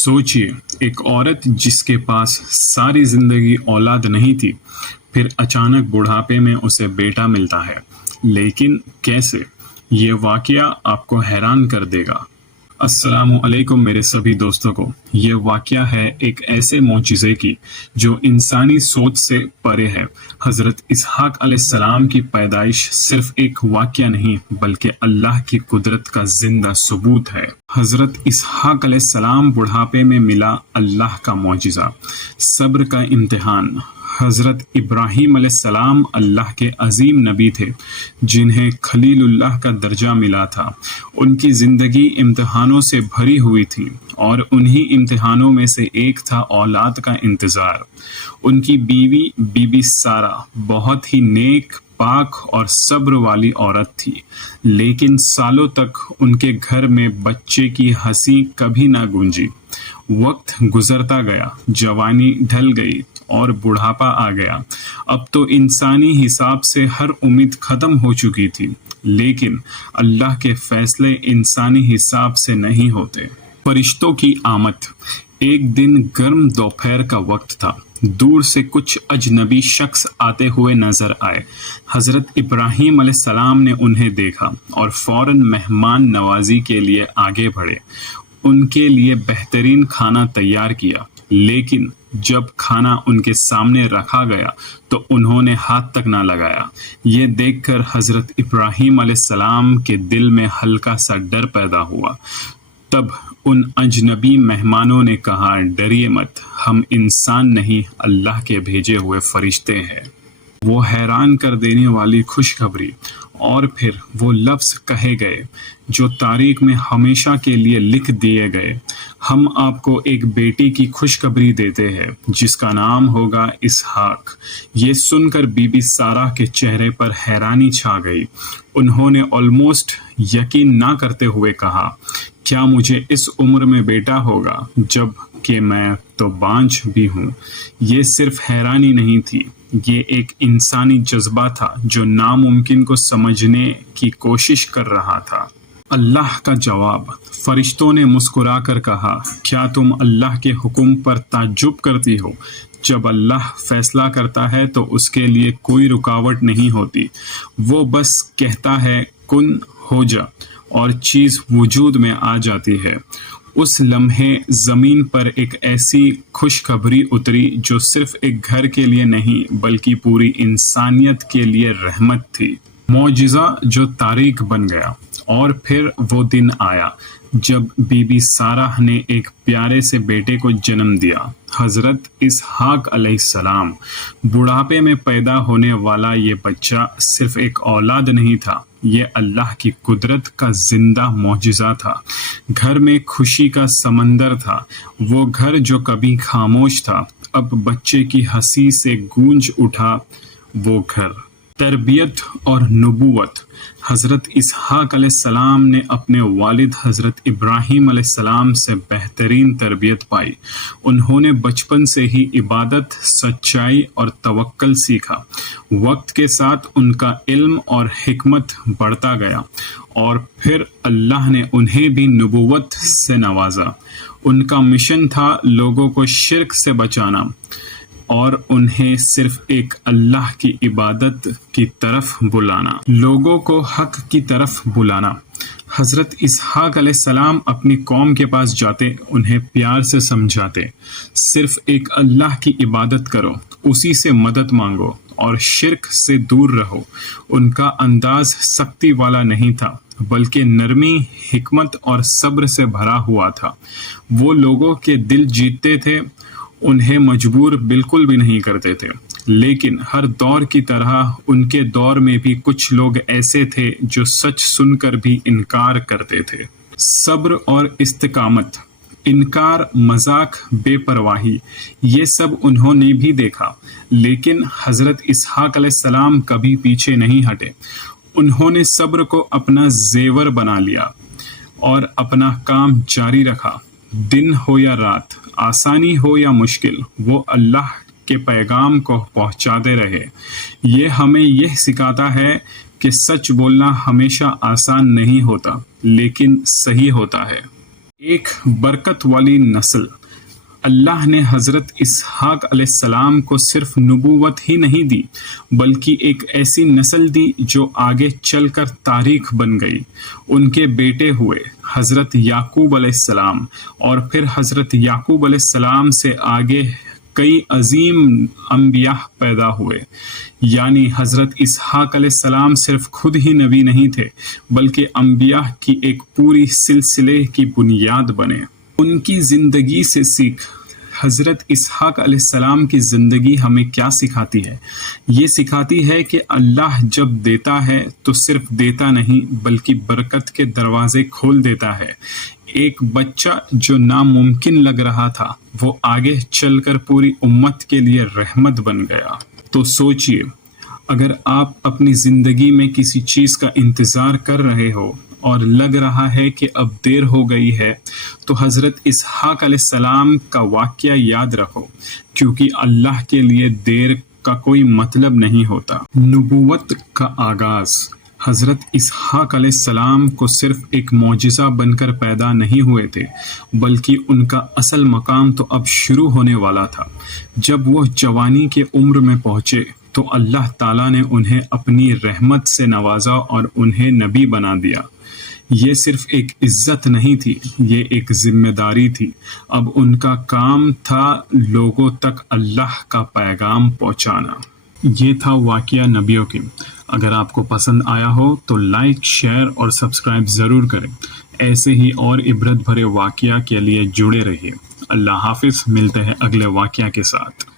सोचिए, एक औरत जिसके पास सारी जिंदगी औलाद नहीं थी, फिर अचानक बुढ़ापे में उसे बेटा मिलता है। लेकिन कैसे? ये वाकया आपको हैरान कर देगा। अस्सलामु अलैकुम मेरे सभी दोस्तों को। ये वाकया है एक ऐसे मौजिज़े की जो इंसानी सोच से परे है। हज़रत इसहाक अलैहिस्सलाम की पैदाइश सिर्फ एक वाकया नहीं बल्कि अल्लाह की कुदरत का जिंदा सबूत है। हज़रत इसहाक अलैहिस्सलाम बुढ़ापे में मिला अल्लाह का मौजिज़ा, सब्र का इम्तिहान। हज़रत इब्राहीम अलैहिस्सलाम अल्लाह के अजीम नबी थे जिन्हें खलीलुल्लाह का दर्जा मिला था। उनकी ज़िंदगी इम्तिहानों से भरी हुई थी और उन्हीं इम्तिहानों में से एक था औलाद का इंतज़ार। उनकी बीवी बीबी सारा बहुत ही नेक, पाक और सब्र वाली औरत थी, लेकिन सालों तक उनके घर में बच्चे की हंसी कभी ना गूंजी। वक्त गुजरता गया, जवानी ढल गई और बुढ़ापा आ गया। अब तो इंसानी हिसाब से हर उम्मीद खत्म हो चुकी थी, लेकिन अल्लाह के फैसले इंसानी हिसाब से नहीं होते। फरिश्तों की आमद। एक दिन गर्म दोपहर का वक्त था। दूर से कुछ अजनबी शख्स आते हुए नजर आए। हजरत इब्राहीम अलैहिस्सलाम ने उन्हें देखा और फौरन मेहमान नवाजी के लिए आगे बढ़े। उनके लिए बेहतरीन खाना तैयार किया, लेकिन जब खाना उनके सामने रखा गया तो उन्होंने हाथ तक ना लगाया। ये देखकर हजरत इब्राहीम अलैहिस्सलाम के दिल में हल्का सा डर पैदा हुआ। तब उन अजनबी मेहमानों ने कहा, डरिए मत, हम इंसान नहीं अल्लाह के भेजे हुए फरिश्ते हैं। वो हैरान कर देने वाली खुशखबरी और फिर वो लफ्ज़ कहे गए जो तारीख में हमेशा के लिए लिख दिए गए। हम आपको एक बेटी की खुशखबरी देते हैं जिसका नाम होगा इसहाक। ये सुनकर बीबी सारा के चेहरे पर हैरानी छा गई। उन्होंने ऑलमोस्ट यकीन ना करते हुए कहा, क्या मुझे इस उम्र में बेटा होगा जब कि मैं तो बांझ भी हूँ। ये सिर्फ हैरानी नहीं थी, ये एक इंसानी जज्बा था जो नामुमकिन को समझने की कोशिश कर रहा था। अल्लाह का जवाब। फरिश्तों ने मुस्कुराकर कहा, क्या तुम अल्लाह के हुक्म पर ताज्जुब करती हो? जब अल्लाह फैसला करता है तो उसके लिए कोई रुकावट नहीं होती। वो बस कहता है कुन हो जा और चीज़ वजूद में आ जाती है। उस लम्हे ज़मीन पर एक ऐसी खुशखबरी उतरी जो सिर्फ एक घर के लिए नहीं बल्कि पूरी इंसानियत के लिए रहमत थी। मौजिज़ा जो तारीख बन गया। और फिर वो दिन आया जब बीबी सारा ने एक प्यारे से बेटे को जन्म दिया, हजरत इसहाक अलैहिस्सलाम। बुढ़ापे में पैदा होने वाला ये बच्चा सिर्फ एक औलाद नहीं था, ये अल्लाह की कुदरत का जिंदा मौजिज़ा था। घर में खुशी का समंदर था। वो घर जो कभी खामोश था अब बच्चे की हंसी से गूंज उठा। वो घर। तरबियत और नबूवत। हज़रत इसहाक अलैहिस्सलाम ने अपने वालिद हज़रत इब्राहीम अलैहिस्सलाम से बेहतरीन तरबियत पाई। उन्होंने बचपन से ही इबादत, सच्चाई और तवक्कल सीखा। वक्त के साथ उनका इल्म और हिकमत बढ़ता गया और फिर अल्लाह ने उन्हें भी नबूवत से नवाजा। उनका मिशन था लोगों को शिर्क से बचाना और उन्हें सिर्फ एक अल्लाह की इबादत की तरफ बुलाना, लोगों को हक की तरफ बुलाना। हज़रत इसहाक अलैहिस्सलाम अपनी कौम के पास जाते, उन्हें प्यार से समझाते, सिर्फ एक अल्लाह की इबादत करो, उसी से मदद मांगो और शिर्क से दूर रहो। उनका अंदाज सख्ती वाला नहीं था बल्कि नरमी, हिकमत और सब्र से भरा हुआ था। वो लोगों के दिल जीतते थे, उन्हें मजबूर बिल्कुल भी नहीं करते थे। लेकिन हर दौर की तरह उनके दौर में भी कुछ लोग ऐसे थे जो सच सुनकर भी इनकार करते थे। सब्र और इस्तिकामत। इनकार, मजाक, बेपरवाही, ये सब उन्होंने भी देखा, लेकिन हजरत इसहाक अलैहिस्सलाम कभी पीछे नहीं हटे। उन्होंने सब्र को अपना जेवर बना लिया और अपना काम जारी रखा। दिन हो या रात, आसानी हो या मुश्किल, वो अल्लाह के पैगाम को पहुंचाते रहे। ये हमें यह सिखाता है कि सच बोलना हमेशा आसान नहीं होता, लेकिन सही होता है। ایک برکت والی نسل۔ اللہ نے حضرت اسحاق علیہ السلام کو صرف نبوت ہی نہیں دی بلکہ ایک ایسی نسل دی جو آگے چل کر تاریخ بن گئی۔ ان کے بیٹے ہوئے حضرت یعقوب علیہ السلام، اور پھر حضرت یعقوب علیہ السلام سے آگے کئی عظیم انبیاء پیدا ہوئے، یعنی حضرت اسحاق علیہ السلام صرف خود ہی نبی نہیں تھے بلکہ انبیاء کی ایک پوری سلسلے کی بنیاد بنے۔ ان کی زندگی سے سیکھ۔ حضرت اسحاق علیہ السلام کی زندگی ہمیں کیا سکھاتی ہے؟ یہ سکھاتی ہے کہ اللہ جب دیتا ہے تو صرف دیتا نہیں بلکہ برکت کے دروازے کھول دیتا ہے۔ ایک بچہ جو ناممکن لگ رہا تھا وہ آگے چل کر پوری امت کے لیے رحمت بن گیا۔ تو سوچئے، اگر آپ اپنی زندگی میں کسی چیز کا انتظار کر رہے ہو اور لگ رہا ہے کہ اب دیر ہو گئی ہے تو حضرت اسحاق علیہ السلام کا واقعہ یاد رکھو، کیونکہ اللہ کے لیے دیر کا کوئی مطلب نہیں ہوتا۔ نبوت کا آغاز۔ حضرت اسحاق علیہ السلام کو صرف ایک معجزہ بن کر پیدا نہیں ہوئے تھے بلکہ ان کا اصل مقام تو اب شروع ہونے والا تھا۔ جب وہ جوانی کے عمر میں پہنچے تو اللہ تعالیٰ نے انہیں اپنی رحمت سے نوازا اور انہیں نبی بنا دیا۔ یہ صرف ایک عزت نہیں تھی، یہ ایک ذمہ داری تھی۔ اب ان کا کام تھا لوگوں تک اللہ کا پیغام پہنچانا۔ یہ تھا واقعہ نبیوں کی۔ اگر آپ کو پسند آیا ہو تو لائک، شیئر اور سبسکرائب ضرور کریں۔ ایسے ہی اور عبرت بھرے واقعہ کے لیے جڑے رہیے۔ اللہ حافظ، ملتے ہیں اگلے واقعہ کے ساتھ۔